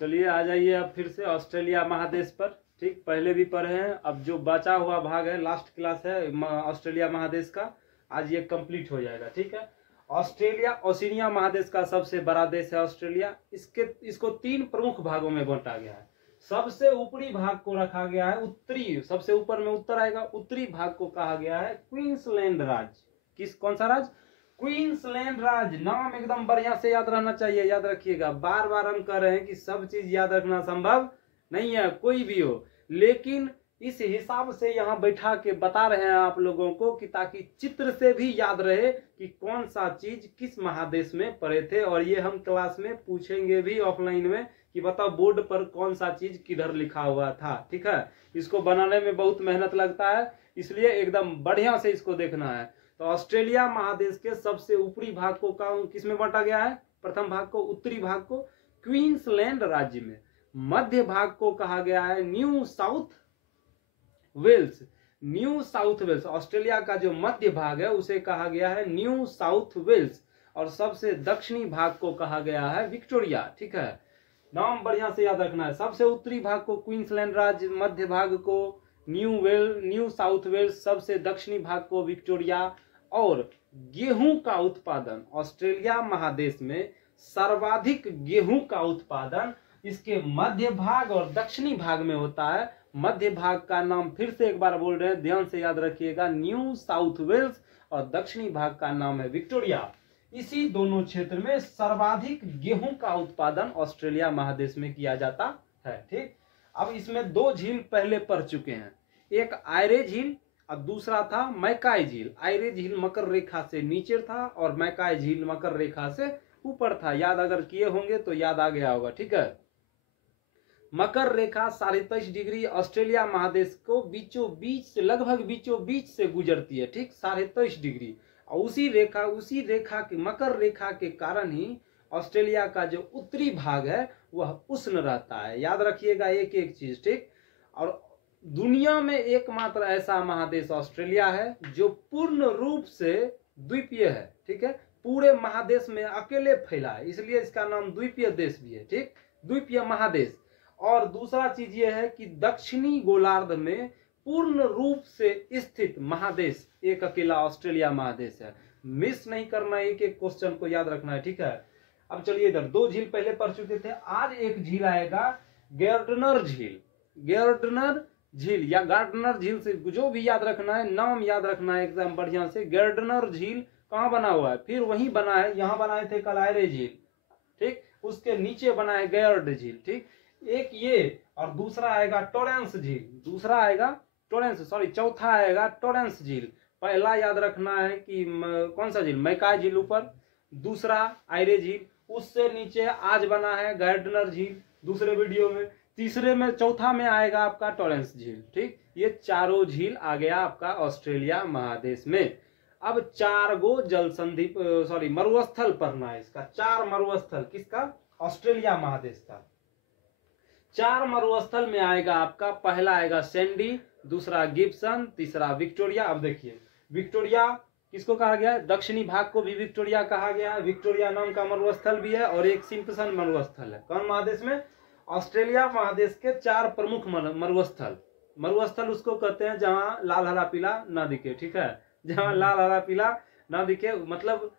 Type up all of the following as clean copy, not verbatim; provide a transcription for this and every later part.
चलिए आ जाइए अब फिर से ऑस्ट्रेलिया महादेश पर। ठीक, पहले भी पढ़े हैं, अब जो बचा हुआ भाग है, लास्ट क्लास है ऑस्ट्रेलिया महादेश का, आज ये कंप्लीट हो जाएगा। ठीक है, ऑस्ट्रेलिया ओशिनिया महादेश का सबसे बड़ा देश है ऑस्ट्रेलिया। इसको 3 प्रमुख भागों में बांटा गया है। सबसे ऊपरी भाग को रखा गया है उत्तरी, सबसे ऊपर में उत्तर आएगा, उत्तरी भाग को कहा गया है क्वींसलैंड राज्य। कौन सा राज्य? क्वींसलैंड राज्य। नाम एकदम बढ़िया से याद रहना चाहिए, याद रखिएगा। बार बार हम कह रहे हैं कि सब चीज याद रखना संभव नहीं है, कोई भी हो, लेकिन इस हिसाब से यहाँ बैठा के बता रहे हैं आप लोगों को कि ताकि चित्र से भी याद रहे कि कौन सा चीज किस महादेश में पड़े थे। और ये हम क्लास में पूछेंगे भी ऑफलाइन में कि बताओ बोर्ड पर कौन सा चीज किधर लिखा हुआ था। ठीक है, इसको बनाने में बहुत मेहनत लगता है, इसलिए एकदम बढ़िया से इसको देखना है। तो ऑस्ट्रेलिया महादेश के सबसे ऊपरी भाग को किसमें बांटा गया है? प्रथम भाग को, उत्तरी भाग को क्वींसलैंड राज्य में। मध्य भाग को कहा गया है New South Wales. New South Wales, Australia का जो मध्य भाग है उसे कहा गया है न्यू साउथ वेल्स। और सबसे दक्षिणी भाग को कहा गया है विक्टोरिया। ठीक है, नाम बढ़िया से याद रखना है। सबसे उत्तरी भाग को क्वींसलैंड राज्य, मध्य भाग को न्यू साउथ वेल्स, सबसे दक्षिणी भाग को विक्टोरिया। और गेहूं का उत्पादन ऑस्ट्रेलिया महादेश में सर्वाधिक गेहूं का उत्पादन इसके मध्य भाग और दक्षिणी भाग में होता है। मध्य भाग का नाम फिर से एक बार बोल रहे हैं, ध्यान से याद रखिएगा, न्यू साउथ वेल्स, और दक्षिणी भाग का नाम है विक्टोरिया। इसी दोनों क्षेत्र में सर्वाधिक गेहूं का उत्पादन ऑस्ट्रेलिया महादेश में किया जाता है। ठीक, अब इसमें 2 झील पहले पढ़ चुके हैं, एक आयरे झील और दूसरा था मैकाई झील। आयरे झील मकर रेखा से नीचे था और मैकाई झील मकर रेखा से ऊपर था। याद अगर किए होंगे तो याद आ गया होगा। ठीक है, मकर रेखा 23.5 डिग्री ऑस्ट्रेलिया महादेश को बीचों बीच से, लगभग बीचों बीच से गुजरती है। ठीक, 23.5 डिग्री। और उसी रेखा की, मकर रेखा के कारण ही ऑस्ट्रेलिया का जो उत्तरी भाग है वह उष्ण रहता है। याद रखिएगा एक एक चीज। ठीक, और दुनिया में एकमात्र ऐसा महादेश ऑस्ट्रेलिया है जो पूर्ण रूप से द्वीपीय है। ठीक है, पूरे महादेश में अकेले फैला है, इसलिए इसका नाम द्वीपीय देश भी है। ठीक, द्वीपीय महादेश। और दूसरा चीज ये है कि दक्षिणी गोलार्ध में पूर्ण रूप से स्थित महादेश एक अकेला ऑस्ट्रेलिया महादेश है। मिस नहीं करना, एक एक क्वेश्चन को याद रखना है। ठीक है, अब चलिए इधर 2 झील पहले पढ़ चुके थे, आज एक झील आएगा गार्डनर झील। गार्डनर झील या गार्डनर झील से जो भी याद रखना है, नाम याद रखना है एकदम बढ़िया से। गार्डनर झील कहाँ बना हुआ है? फिर वही बना है, यहाँ बनाए थे कल आयरे झील। ठीक, उसके नीचे बना है गार्ड झील। ठीक, एक ये, और दूसरा आएगा टोरेंस झील, दूसरा आएगा टोरेंस, सॉरी चौथा आएगा टोरेंस झील। पहला याद रखना है कि कौन सा झील? मैकाई झील ऊपर, दूसरा आयरे झील, उससे नीचे आज बना है गार्डनर झील दूसरे वीडियो में, तीसरे में, चौथा में आएगा आपका टोरेंस झील। ठीक, ये चारों झील आ गया आपका ऑस्ट्रेलिया महादेश में। अब 4 गो जल संधि, सॉरी मरुस्थल पढ़ना है इसका। 4 मरुस्थल किसका? ऑस्ट्रेलिया महादेश का। 4 मरुस्थल में आएगा आपका, पहला आएगा सैंडी, दूसरा गिब्सन, तीसरा विक्टोरिया। अब देखिए विक्टोरिया किसको कहा गया है? दक्षिणी भाग को भी विक्टोरिया कहा गया है। विक्टोरिया नाम का मरुस्थल भी है, और एक सिम्पसन मरुस्थल है। कौन महादेश में? ऑस्ट्रेलिया महादेश के 4 प्रमुख मरुस्थल। मरुस्थल उसको कहते हैं जहां लाल हरा पीला ना दिखे। ठीक है, जहां लाल हरा पीला ना दिखे, मतलब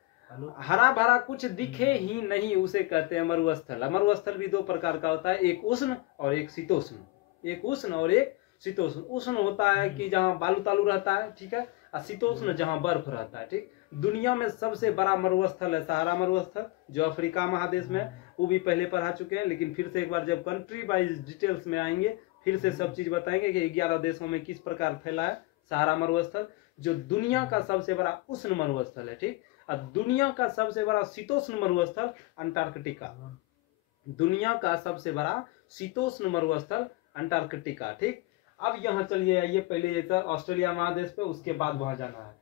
हरा भरा कुछ दिखे ही नहीं, उसे कहते हैं मरुस्थल। मरुस्थल भी 2 प्रकार का होता है, एक उष्ण और एक शीतोष्ण। एक उष्ण और एक शीतोष्ण। उष्ण होता है कि जहां बालू तालू रहता है, ठीक है, और शीतोष्ण जहां बर्फ रहता है। ठीक, दुनिया में सबसे बड़ा मरुस्थल है सहारा मरुस्थल, जो अफ्रीका महादेश में है। वो भी पहले पढ़ा चुके हैं, लेकिन फिर से एक बार जब कंट्री वाइज डिटेल्स में आएंगे फिर से सब चीज बताएंगे कि 11 देशों में किस प्रकार फैला है सहारा मरुस्थल, जो दुनिया का सबसे बड़ा उष्ण मरुस्थल है। ठीक, और दुनिया का सबसे बड़ा शीतोष्ण मरुस्थल अंटार्कटिका। दुनिया का सबसे बड़ा शीतोष्ण मरुस्थल अंटार्कटिका। ठीक, अब यहाँ चलिए आइए, पहले ये था ऑस्ट्रेलिया महादेश पे, उसके बाद वहां जाना है।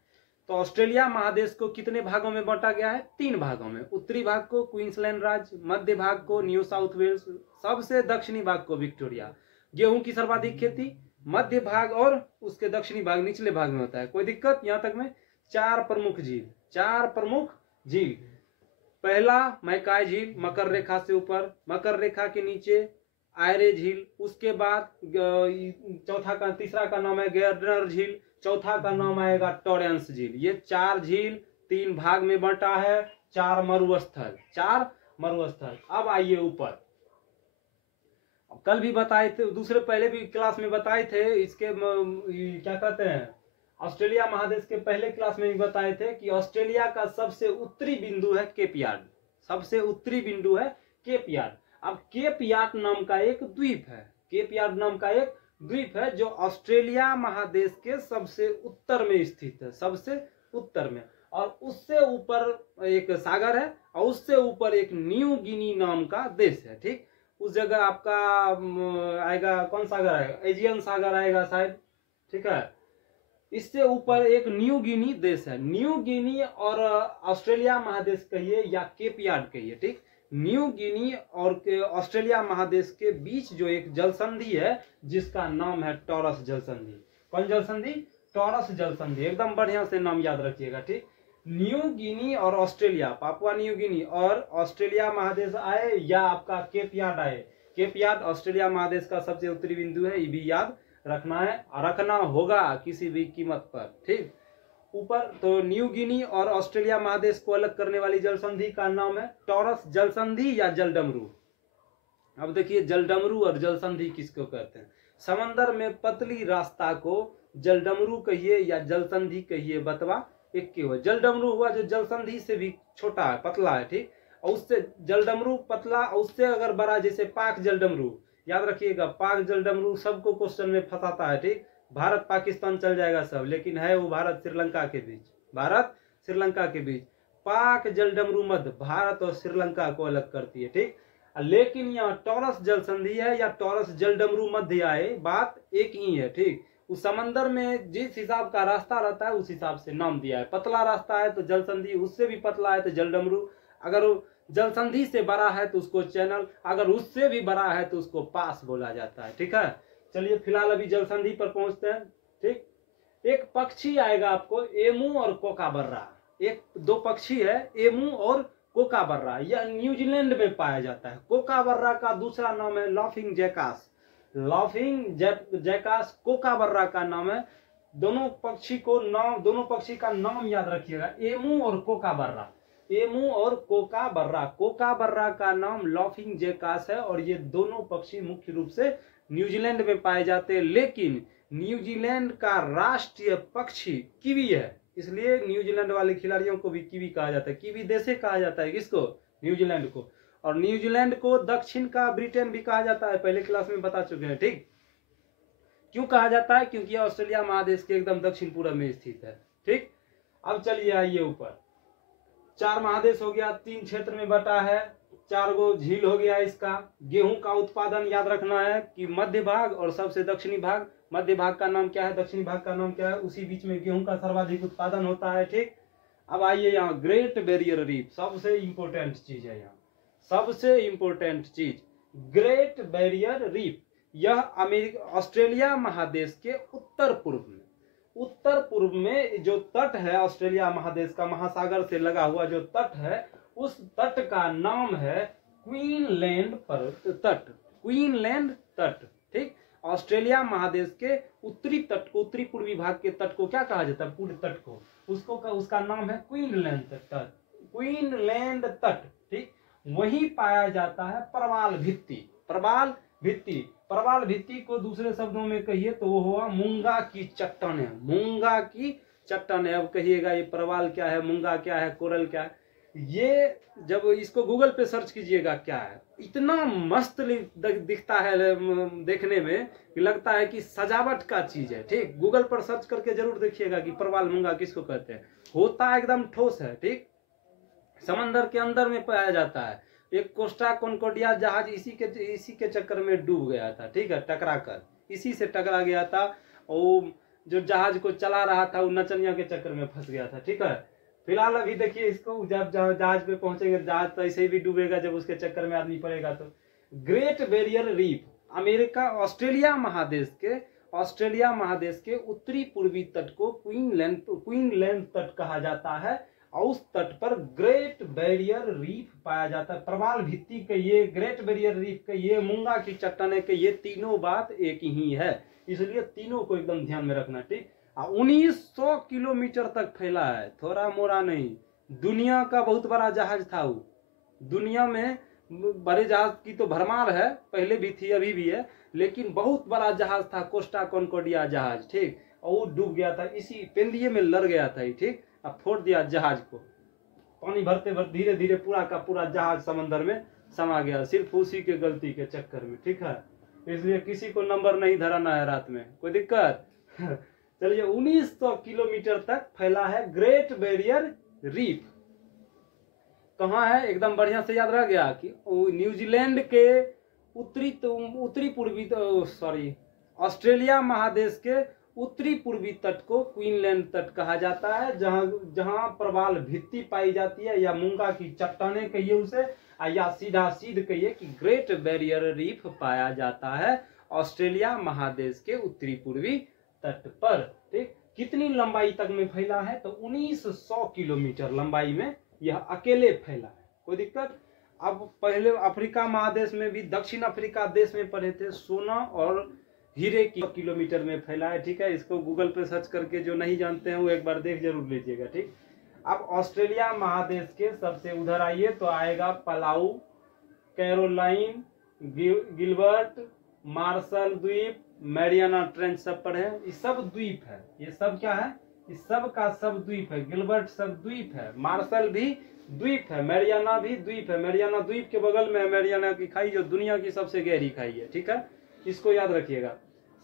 तो ऑस्ट्रेलिया महादेश को कितने भागों में बांटा गया है? 3 भागों में। उत्तरी भाग को क्वींसलैंड राज्य, मध्य भाग को न्यू साउथ वेल्स, सबसे दक्षिणी भाग को विक्टोरिया। गेहूं की सर्वाधिक खेती मध्य भाग और उसके दक्षिणी भाग, निचले भाग में होता है। कोई दिक्कत यहाँ तक में? 4 प्रमुख झील, 4 प्रमुख झील। पहला मैकाय झील मकर रेखा से ऊपर, मकर रेखा के नीचे आयरे झील, उसके बाद तीसरा का नाम है गर्डनर झील, चौथा का नाम आएगा टॉरेंस झील। ये 4 झील 3 भाग में बंटा है, 4 मरुस्थल, 4 मरुस्थल। अब आइए ऊपर, कल भी बताए थे, दूसरे पहले भी क्लास में बताए थे, इसके क्या कहते हैं, ऑस्ट्रेलिया महादेश के पहले क्लास में भी बताए थे कि ऑस्ट्रेलिया का सबसे उत्तरी बिंदु है केप यार्ड, सबसे उत्तरी बिंदु है केप यार्ड। अब केप यार्ड नाम का एक द्वीप है, केप यार्ड नाम का एक द्वीप है जो ऑस्ट्रेलिया महादेश के सबसे उत्तर में स्थित है, सबसे उत्तर में। और उससे ऊपर एक सागर है और उससे ऊपर एक न्यू गिनी नाम का देश है। ठीक, उस जगह आपका आएगा कौन सागर आएगा, एजियन सागर आएगा शायद। ठीक है, इससे ऊपर एक न्यू गिनी देश है। न्यू गिनी और ऑस्ट्रेलिया महादेश कहिए या केप यार्ड कहिए, ठीक, न्यू गिनी और ऑस्ट्रेलिया महादेश के बीच जो एक जल संधि है जिसका नाम है टॉरस जल संधि। कौन जल संधि? टॉरस जल संधि। एकदम बढ़िया से नाम याद रखिएगा। ठीक, न्यू गिनी और ऑस्ट्रेलिया, पापुआ न्यू गिनी और ऑस्ट्रेलिया महादेश आए या आपका केप यार्ड आए, केप यार्ड ऑस्ट्रेलिया महादेश का सबसे उत्तरी बिंदु है, ये भी याद रखना है, रखना होगा किसी भी कीमत पर। ठीक, ऊपर तो न्यू गिनी और ऑस्ट्रेलिया महादेश को अलग करने वाली जल संधि का नाम है टॉरस जल संधि या जलडमरू। अब देखिए जलडमरू और जल संधि किसको कहते हैं। समंदर में पतली रास्ता को जलडमरू कहिए या जल संधि कहिए, बतवा एक के हुआ। जलडमरू हुआ जो जल संधि से भी छोटा है, पतला है। ठीक, और उससे जलडमरू पतला, और उससे अगर बड़ा जैसे पाक जलडमरू, याद रखिएगा पाक जलडमरू सबको क्वेश्चन में फंसाता है। ठीक, भारत पाकिस्तान चल जाएगा सब, लेकिन है वो भारत श्रीलंका के बीच, भारत श्रीलंका के बीच। पाक जलडमरू मध्य भारत और श्रीलंका को अलग करती है। ठीक, लेकिन यहाँ टॉरस जल संधि है या टॉरस जलडमरू मध्य आए, बात एक ही है। ठीक, उस समंदर में जिस हिसाब का रास्ता रहता है उस हिसाब से नाम दिया है। पतला रास्ता है तो जल संधि, उससे भी पतला है तो जलडमरू, अगर जल संधि से बड़ा है तो उसको चैनल, अगर उससे भी बड़ा है तो उसको पास बोला जाता है। ठीक है, चलिए फिलहाल अभी जल संधि पर पहुंचते हैं। ठीक, एक पक्षी आएगा आपको, एमू और कोकाबर्रा, एक दो पक्षी है एमू और कोकाबर्रा, यह न्यूजीलैंड में पाया जाता है। कोकाबर्रा का दूसरा नाम है लाफिंग जैकास, लाफिंग जैकास कोकाबर्रा का नाम है। दोनों पक्षी को नाम, दोनों पक्षी का नाम याद रखिएगा, एमू और कोकाबर्रा, एमू और कोकाबर्रा। कोकाबर्रा का नाम लाफिंग जैकास है और ये दोनों पक्षी मुख्य रूप से न्यूजीलैंड में पाए जाते हैं। लेकिन न्यूजीलैंड का राष्ट्रीय पक्षी कीवी है, इसलिए न्यूजीलैंड वाले खिलाड़ियों को भी कीवी कहा जाता है। कीवी देशे कहा जाता है किसको? न्यूजीलैंड को। और न्यूजीलैंड को दक्षिण का ब्रिटेन भी कहा जाता है, पहले क्लास में बता चुके हैं। ठीक, क्यों कहा जाता है? क्योंकि ऑस्ट्रेलिया महादेश के एकदम दक्षिण पूर्व में स्थित है। ठीक, अब चलिए आइए ऊपर। 4 महादेश हो गया, 3 क्षेत्र में बटा है, 4 गो झील हो गया इसका। गेहूं का उत्पादन याद रखना है कि मध्य भाग और सबसे दक्षिणी भाग, मध्य भाग का नाम क्या है, दक्षिणी भाग का नाम क्या है, उसी बीच में गेहूं का सर्वाधिक उत्पादन होता है। ठीक, अब आइए यहाँ ग्रेट बैरियर रीफ, सबसे इंपोर्टेंट चीज है यहाँ, सबसे इंपोर्टेंट चीज ग्रेट बैरियर रीफ। यह अमेरिका ऑस्ट्रेलिया महादेश के उत्तर पूर्व में, उत्तर पूर्व में जो तट है ऑस्ट्रेलिया महादेश का, महासागर से लगा हुआ जो तट है, उस तट का नाम है क्वीनलैंड तट, क्वीनलैंड तट। ठीक, ऑस्ट्रेलिया महादेश के उत्तरी तट को, उत्तरी पूर्वी भाग के तट को क्या कहा जाता है? पूरे तट को, उसको उसका नाम है क्वीनलैंड तट, क्वीनलैंड तट। ठीक, वहीं पाया जाता है प्रवाल भित्ति, प्रवाल भित्ति। प्रवाल भित्ति को दूसरे शब्दों में कहिए तो वो हुआ मूंगा की चट्टान है, मूंगा की चट्टान है। अब कहिएगा ये प्रवाल क्या है, मूंगा क्या है, कोरल क्या है? ये जब इसको गूगल पे सर्च कीजिएगा क्या है, इतना मस्त दिखता है देखने में कि लगता है कि सजावट का चीज है। ठीक, गूगल पर सर्च करके जरूर देखिएगा कि प्रवाल मूंगा किसको कहते हैं। होता एकदम ठोस है। ठीक, समंदर के अंदर में पाया जाता है। एक कोस्टा कॉन्कोर्डिया जहाज इसी के चक्कर में डूब गया था। ठीक है, टकरा कर इसी से टकरा गया था, और जो जहाज को चला रहा था वो नचनिया के चक्कर में फंस गया था। ठीक है, फिलहाल अभी देखिए इसको, जब जहाज पे पहुंचेंगे, जहाज तो ऐसे भी डूबेगा जब उसके चक्कर में आदमी पड़ेगा। तो great barrier reef America Australia महादेश के उत्तरी पूर्वी तट को क्वीनलैंड तट कहा जाता है, और उस तट पर ग्रेट बैरियर रीफ पाया जाता है। प्रवाल भित्ति के ये, ग्रेट बैरियर रीफ के ये, मूंगा की चट्टाने के ये तीनों बात एक ही है, इसलिए तीनों को एकदम ध्यान में रखना। ठीक, 1900 किलोमीटर तक फैला है, थोड़ा मोरा नहीं। दुनिया का बहुत बड़ा जहाज था वो। दुनिया में बड़े जहाज की तो भरमार है, पहले भी थी अभी भी है, लेकिन बहुत बड़ा जहाज था कोस्टा कॉन्कोर्डिया जहाज। ठीक, और वो डूब गया था, इसी पेंदिए में लड़ गया था। ठीक, अब फोड़ दिया जहाज को, पानी भरते भरते धीरे धीरे पूरा का पूरा जहाज समंदर में समा गया, सिर्फ उसी के गलती के चक्कर में। ठीक है, इसलिए किसी को नंबर नहीं धराना है रात में, कोई दिक्कत। चलिए, 1900 किलोमीटर तक फैला है ग्रेट बैरियर रीफ। कहाँ है, एकदम बढ़िया से याद रह गया कि न्यूजीलैंड के उत्तरी पूर्वी, सॉरी, ऑस्ट्रेलिया महादेश के उत्तरी पूर्वी तट को क्वीनलैंड तट कहा जाता है, जहां प्रवाल भित्ति पाई जाती है, या मूंगा की चट्टाने कहिए उसे, या सीधा सीध कहिए कि ग्रेट बैरियर रीफ पाया जाता है ऑस्ट्रेलिया महादेश के उत्तरी पूर्वी तट पर। ठीक, कितनी लंबाई तक में फैला है, तो 1900 किलोमीटर लंबाई में यह अकेले फैला है, कोई दिक्कत। अब पहले अफ्रीका महादेश में भी, दक्षिण अफ्रीका देश में पढ़े थे, सोना और हीरे की किलोमीटर में फैला है। ठीक है, इसको गूगल पे सर्च करके जो नहीं जानते हैं वो एक बार देख जरूर लीजिएगा। ठीक, अब ऑस्ट्रेलिया महादेश के सबसे उधर आइए तो आएगा पलाऊ, कैरोलाइन, गिलबर्ट, मार्शल द्वीप, मैरियाना ट्रेंच सब पढ़े। ये सब द्वीप है, ये सब क्या है, इस सब का सब द्वीप है। गिलबर्ट सब द्वीप है, मार्शल भी द्वीप है, मैरियाना भी द्वीप है। मैरियाना द्वीप के बगल में है मैरियाना की खाई, जो दुनिया की सबसे गहरी खाई है। ठीक है, इसको याद रखिएगा,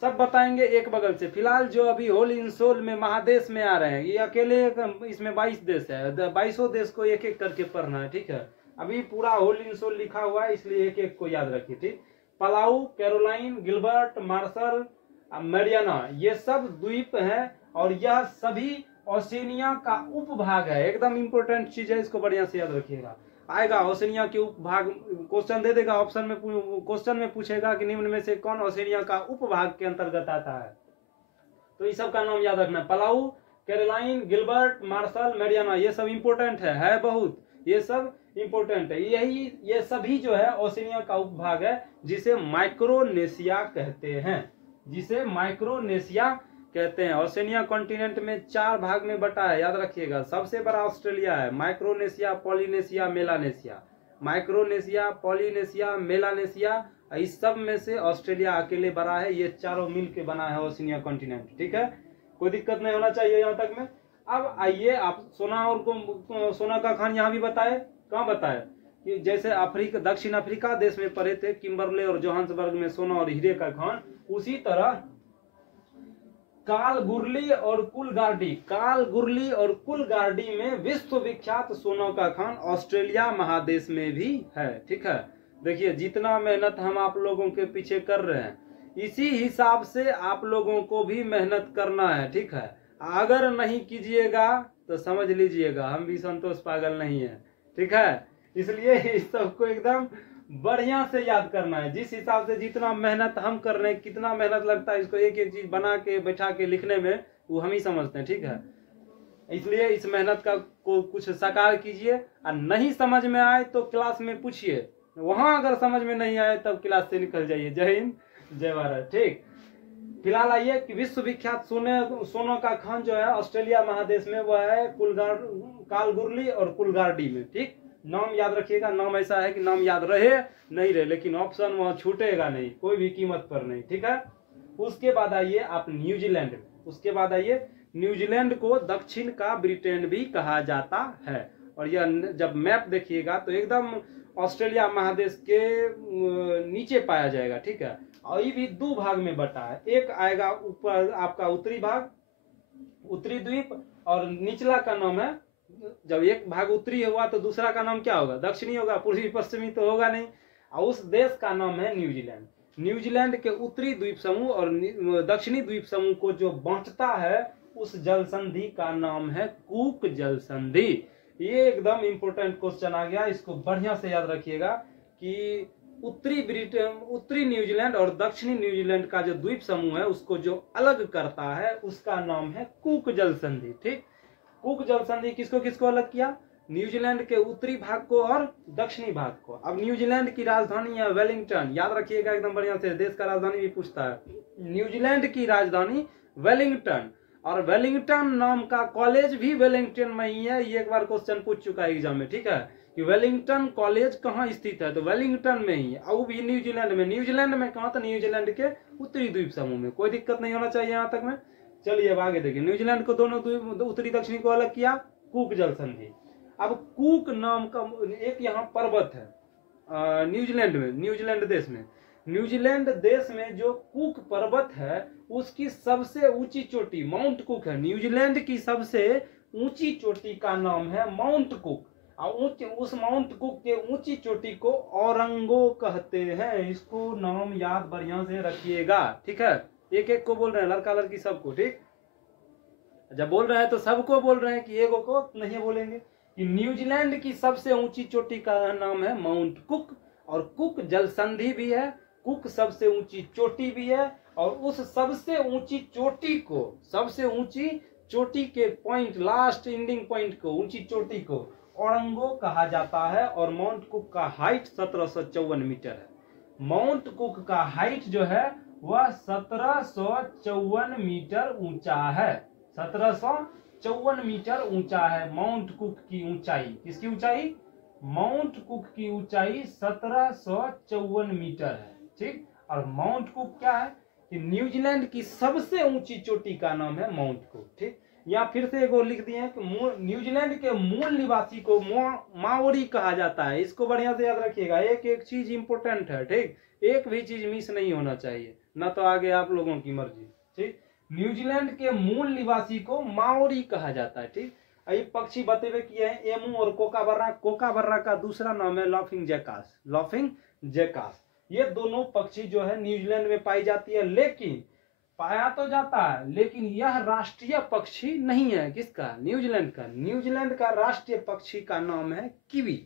सब बताएंगे एक बगल से। फिलहाल जो अभी होल इन सोल में महादेश में आ रहे हैं, ये अकेले इसमें 22 देश है, 22 देश को एक एक करके पढ़ना है। ठीक है, अभी पूरा होल इन सोल लिखा हुआ है, इसलिए एक एक को याद रखिए। ठीक, Palau, Caroline, Gilbert, Marshall, Mariana, ये सब द्वीप है, और यह सभी ओशिनिया का उपभाग है। एकदम इंपॉर्टेंट चीज है, इसको बढ़िया से याद रखिएगा। आएगा ओशिनिया के उपभाग, क्वेश्चन दे देगा ऑप्शन में, क्वेश्चन में पूछेगा कि निम्न में से कौन ओशिनिया का उपभाग के अंतर्गत आता है, तो इस सब का नाम याद रखना है। Palau, Caroline, Gilbert, Marshall, Mariana, ये सब इंपॉर्टेंट है बहुत, ये सब इंपॉर्टेंट है। ये सभी जो है ओशिनिया का उपभाग है, जिसे माइक्रोनेशिया कहते हैं, जिसे माइक्रोनेशिया कहते हैं। ओशिनिया कॉन्टिनेंट में 4 भाग में बटा है, याद रखिएगा। सबसे बड़ा ऑस्ट्रेलिया है, Micronesia, Polynesia, Melanesia. Micronesia, Polynesia, Melanesia, इस सब में से ऑस्ट्रेलिया अकेले बड़ा है। ये चारों मिल के बना है ओशिनिया कॉन्टिनेंट। ठीक है, कोई दिक्कत नहीं होना चाहिए यहाँ तक में। अब आइए, आप सोना और सोना का खान यहाँ भी बताए, कहाँ बताए कि जैसे अफ्रीका, दक्षिण अफ्रीका देश में पढ़े थे किम्बरले और जोहान्सबर्ग में सोना और हीरे का खान, उसी तरह कालगुरली और कुलगार्डी में विश्व विख्यात सोना का खान ऑस्ट्रेलिया महादेश में भी है। ठीक है, देखिए जितना मेहनत हम आप लोगों के पीछे कर रहे हैं, इसी हिसाब से आप लोगों को भी मेहनत करना है। ठीक है, अगर नहीं कीजिएगा तो समझ लीजिएगा हम भी संतोष पागल नहीं है। ठीक है, इसलिए इस सबको एकदम बढ़िया से याद करना है। जिस हिसाब से जितना मेहनत हम कर रहे हैं, कितना मेहनत लगता है इसको एक एक चीज बना के बैठा के लिखने में, वो हम ही समझते हैं। ठीक है, इसलिए इस मेहनत का को कुछ साकार कीजिए, और नहीं समझ में आए तो क्लास में पूछिए, वहां अगर समझ में नहीं आए तब क्लास से निकल जाइए। जय हिंद, जय भारत। ठीक, फिलहाल आइए कि विश्व विख्यात सोना का खान जो है ऑस्ट्रेलिया महादेश में, वह है कालगुरली और कुलगार्डी में। ठीक, नाम याद रखिएगा। नाम ऐसा है कि नाम याद रहे नहीं रहे, लेकिन ऑप्शन वहां छूटेगा नहीं, कोई भी कीमत पर नहीं। ठीक है, उसके बाद आइए आप न्यूजीलैंड में। उसके बाद आइए, न्यूजीलैंड को दक्षिण का ब्रिटेन भी कहा जाता है। और यह जब मैप देखिएगा तो एकदम ऑस्ट्रेलिया महादेश के नीचे पाया जाएगा। ठीक है, और ये भी 2 भाग में बटा है। एक आएगा ऊपर आपका उत्तरी भाग, उत्तरी द्वीप, और निचला का नाम है, जब एक भाग उत्तरी हुआ तो दूसरा का नाम क्या होगा, दक्षिणी होगा, पूर्वी पश्चिमी तो होगा नहीं। और उस देश का नाम है न्यूजीलैंड। न्यूजीलैंड के उत्तरी द्वीप समूह और दक्षिणी द्वीप समूह को जो बांटता है, उस जल संधि का नाम है कूक जल संधि। ये एकदम इंपॉर्टेंट क्वेश्चन आ गया, इसको बढ़िया से याद रखिएगा कि उत्तरी न्यूजीलैंड और दक्षिणी न्यूजीलैंड का जो द्वीप समूह है, उसको जो अलग करता है, उसका नाम है कूक जल संधि। ठीक, कूक जल संधि किसको किसको अलग किया, न्यूजीलैंड के उत्तरी भाग को और दक्षिणी भाग को। अब न्यूजीलैंड की राजधानी है वेलिंगटन, याद रखिएगा एकदम बढ़िया से, देश का राजधानी भी पूछता है। न्यूजीलैंड की राजधानी वेलिंगटन, और वेलिंगटन नाम का कॉलेज भी वेलिंगटन में ही है। ये एक बार क्वेश्चन पूछ चुका है एग्जाम में, ठीक है, कि वेलिंगटन कॉलेज कहाँ स्थित है, तो वेलिंगटन में ही है, और वो भी न्यूजीलैंड में। न्यूजीलैंड में कहाँ, तो न्यूजीलैंड के उत्तरी द्वीप समूह में। कोई दिक्कत नहीं होना चाहिए यहाँ तक में। चलिए अब आगे देखिए, न्यूजीलैंड को दोनों उत्तरी दक्षिणी को अलग किया, कूक जल संधि। अब कूक नाम का एक यहाँ पर्वत है न्यूजीलैंड में, न्यूजीलैंड देश में, न्यूजीलैंड देश में जो कूक पर्वत है उसकी सबसे ऊंची चोटी माउंट कुक है। न्यूजीलैंड की सबसे ऊंची चोटी का नाम है माउंट कुक, और उस माउंट कुक के ऊंची चोटी को औरंगो कहते हैं। इसको नाम याद बढ़िया से रखिएगा, ठीक है। एक एक को बोल रहे हैं, लड़का लड़की सबको, ठीक। जब बोल रहे हैं तो सबको बोल रहे हैं, कि एगो को नहीं बोलेंगे। कि न्यूजीलैंड की सबसे ऊंची चोटी का नाम है माउंट कुक, और कुक जल संधि भी है, कुक सबसे ऊंची चोटी भी है, और उस सबसे ऊंची चोटी को, सबसे ऊंची चोटी के पॉइंट, लास्ट एंडिंग पॉइंट को, ऊंची चोटी को औरंगो कहा जाता है। और माउंट कुक का हाइट 1754 मीटर है। माउंट कुक का हाइट जो है वह 1754 मीटर ऊंचा है, 1754 मीटर ऊंचा है माउंट कुक की ऊंचाई। किसकी ऊंचाई? माउंट कुक की ऊंचाई 1754 मीटर है, ठीक। और माउंट कुक क्या है कि न्यूजीलैंड की सबसे ऊंची चोटी का नाम है माउंट कुक, ठीक। यहाँ फिर से एक और लिख दिए हैं कि न्यूजीलैंड के मूल निवासी को माओरी कहा जाता है। इसको बढ़िया से याद रखिएगा, एक एक चीज इंपोर्टेंट है, ठीक। एक भी चीज मिस नहीं होना चाहिए, ना तो आगे आप लोगों की मर्जी, ठीक। न्यूजीलैंड के मूल निवासी को माओरी कहा जाता है, ठीक। ये पक्षी बतेवे किए हैं एमू और कोकाबर्रा। कोकाबर्रा का दूसरा नाम है लाफिंग जैकास, लाफिंग जैकास। ये दोनों पक्षी जो है न्यूजीलैंड में पाई जाती है, लेकिन पाया तो जाता है, लेकिन यह राष्ट्रीय पक्षी नहीं है। किसका? न्यूजीलैंड का। न्यूजीलैंड का राष्ट्रीय पक्षी का नाम है किवी।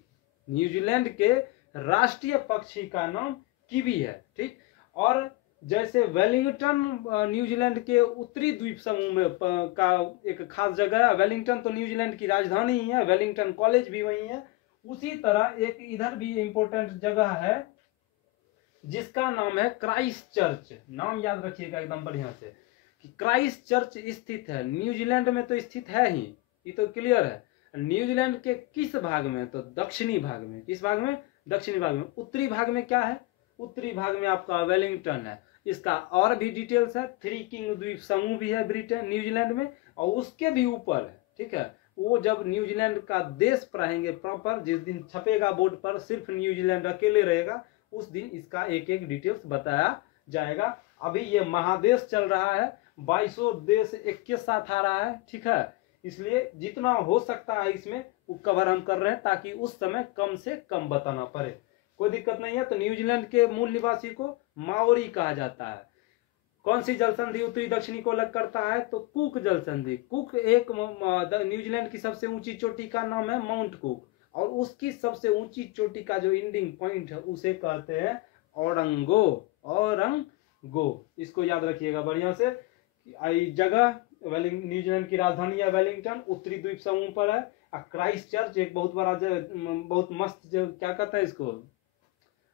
न्यूजीलैंड के राष्ट्रीय पक्षी का नाम किवी है, ठीक। और जैसे वेलिंगटन न्यूजीलैंड के उत्तरी द्वीप समूह में का एक खास जगह है। वेलिंगटन तो न्यूजीलैंड की राजधानी ही है, वेलिंगटन कॉलेज भी वही है। उसी तरह एक इधर भी इंपॉर्टेंट जगह है जिसका नाम है क्राइस्ट चर्च। नाम याद रखिएगा एकदम बढ़िया से, कि क्राइस्ट चर्च स्थित है न्यूजीलैंड में, तो स्थित है ही, ये तो क्लियर है। न्यूजीलैंड के किस भाग में? तो दक्षिणी भाग में। किस भाग में? दक्षिणी भाग में। उत्तरी भाग में क्या है? उत्तरी भाग में आपका वेलिंगटन है। इसका और भी डिटेल्स है, थ्री किंग द्वीप समूह भी है ब्रिटेन न्यूजीलैंड में, और उसके भी ऊपर है, ठीक है। वो जब न्यूजीलैंड का देश पढ़ाएंगे प्रॉपर, जिस दिन छपेगा बोर्ड पर सिर्फ न्यूजीलैंड अकेले रहेगा, उस दिन इसका एक एक डिटेल्स बताया जाएगा। अभी ये महादेश चल रहा है, 22 देश एक के साथ आ रहा है, ठीक है। इसलिए जितना हो सकता है इसमें वो कवर हम कर रहे हैं, ताकि उस समय कम से कम बताना पड़े। कोई दिक्कत नहीं है। तो न्यूजीलैंड के मूल निवासी को माओरी कहा जाता है। कौन सी जल संधि उत्तरी दक्षिणी को अलग करता है? तो कुक जल संधि। कुक एक न्यूजीलैंड की सबसे ऊंची चोटी का नाम है माउंट कुक, और उसकी सबसे ऊंची चोटी का जो एंडिंग पॉइंट है उसे कहते हैं औरंगो, औरंगो। इसको याद रखिएगा बढ़िया से। जगह न्यूजीलैंड की राजधानी है वेलिंगटन, उत्तरी द्वीप समूह पर है। क्राइस्ट चर्च एक बहुत बड़ा बहुत मस्त क्या कहते हैं इसको,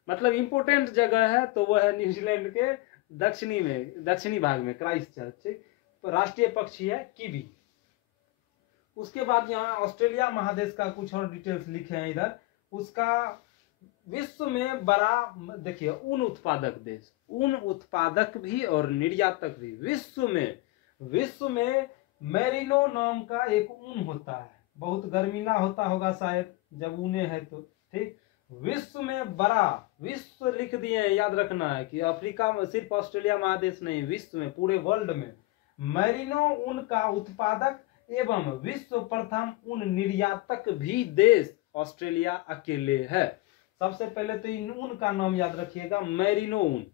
मतलब इंपोर्टेंट जगह है, तो वह है न्यूजीलैंड के दक्षिणी में, दक्षिणी भाग में क्राइस्ट चर्च। राष्ट्रीय पक्षी है कीवी। उसके बाद यहाँ ऑस्ट्रेलिया महादेश का कुछ और डिटेल्स लिखे हैं इधर। उसका विश्व में बड़ा, देखिए, ऊन उत्पादक देश, ऊन उत्पादक भी और निर्यातक भी। विश्व में मेरिनो नाम का एक ऊन होता है, बहुत गर्मीला होता होगा शायद जब ऊने है तो, ठीक। विश्व में बड़ा, विश्व लिख दिए, याद रखना है कि अफ्रीका में सिर्फ ऑस्ट्रेलिया महादेश नहीं, विश्व में, पूरे वर्ल्ड में मेरिनो ऊन का उत्पादक एवं विश्व प्रथम ऊन निर्यातक भी देश ऑस्ट्रेलिया अकेले है। सबसे पहले तो इन ऊन का नाम याद रखिएगा, मेरिनो ऊन।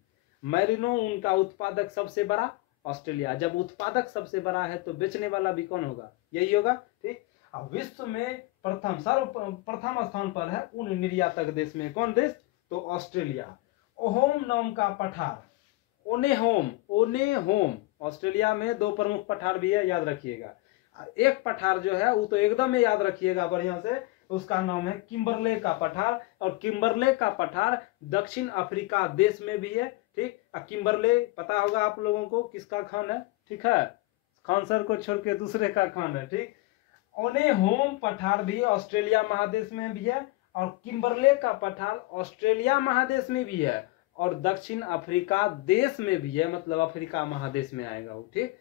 मेरिनो ऊन का उत्पादक सबसे बड़ा ऑस्ट्रेलिया। जब उत्पादक सबसे बड़ा है तो बेचने वाला भी कौन होगा? यही होगा, ठीक। अब विश्व में प्रथम स्थान पर है ऊन निर्यातक देश में कौन देश? तो ऑस्ट्रेलिया। ओहोम नाम का पठार, ओनेहोम, ऑस्ट्रेलिया में दो प्रमुख पठार भी है, याद रखिएगा। एक पठार जो है वो तो एकदम याद रखिएगा बढ़िया से, उसका नाम है किम्बरले का पठार। और किम्बरले का पठार दक्षिण अफ्रीका देश में भी है, ठीक। किम्बरले पता होगा आप लोगों को किसका खान है, ठीक है, खान सर को छोड़ के दूसरे का खान है, ठीक। ओने होम पठार भी ऑस्ट्रेलिया महादेश में भी है, और किम्बरले का पठार ऑस्ट्रेलिया महादेश में भी है, और दक्षिण अफ्रीका देश में भी है, मतलब अफ्रीका महादेश में आएगा वो, ठीक।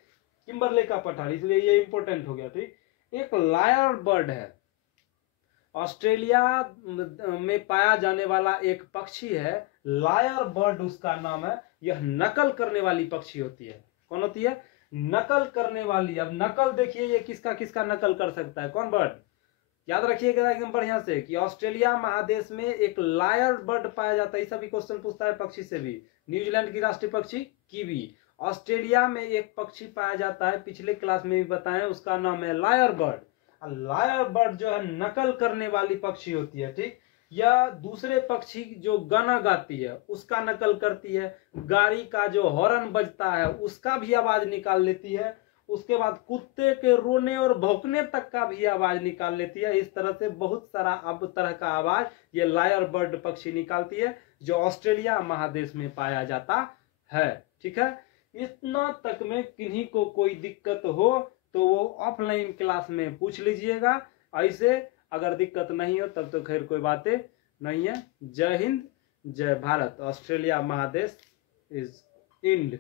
किम्बरले का पठार, इसलिए ये इंपॉर्टेंट हो गया, ठीक। एक लायर बर्ड है, ऑस्ट्रेलिया में पाया जाने वाला एक पक्षी है, लायर बर्ड उसका नाम है। यह नकल करने वाली पक्षी होती है। कौन होती है? नकल करने वाली। अब नकल देखिए ये किसका किसका नकल कर सकता है, कौन बर्ड? याद रखिएगा एकदम बढ़िया से कि ऑस्ट्रेलिया महादेश में एक लायर बर्ड पाया जाता है। सभी क्वेश्चन पूछता है पक्षी से भी। न्यूजीलैंड की राष्ट्रीय पक्षी कीवी। ऑस्ट्रेलिया में एक पक्षी पाया जाता है, पिछले क्लास में भी बताएं, उसका नाम है लायर बर्ड। लायर बर्ड जो है नकल करने वाली पक्षी होती है, ठीक। या दूसरे पक्षी जो गाना गाती है उसका नकल करती है, गाड़ी का जो हॉर्न बजता है उसका भी आवाज निकाल लेती है, उसके बाद कुत्ते के रोने और भौंकने तक का भी आवाज निकाल लेती है। इस तरह से बहुत सारा अब तरह का आवाज ये लायर बर्ड पक्षी निकालती है, जो ऑस्ट्रेलिया महादेश में पाया जाता है, ठीक है। इतना तक में किन्हीं को कोई दिक्कत हो तो वो ऑफलाइन क्लास में पूछ लीजिएगा। ऐसे अगर दिक्कत नहीं हो तब तो खैर कोई बातें नहीं है। जय हिंद, जय भारत। ऑस्ट्रेलिया महादेश इज इंड।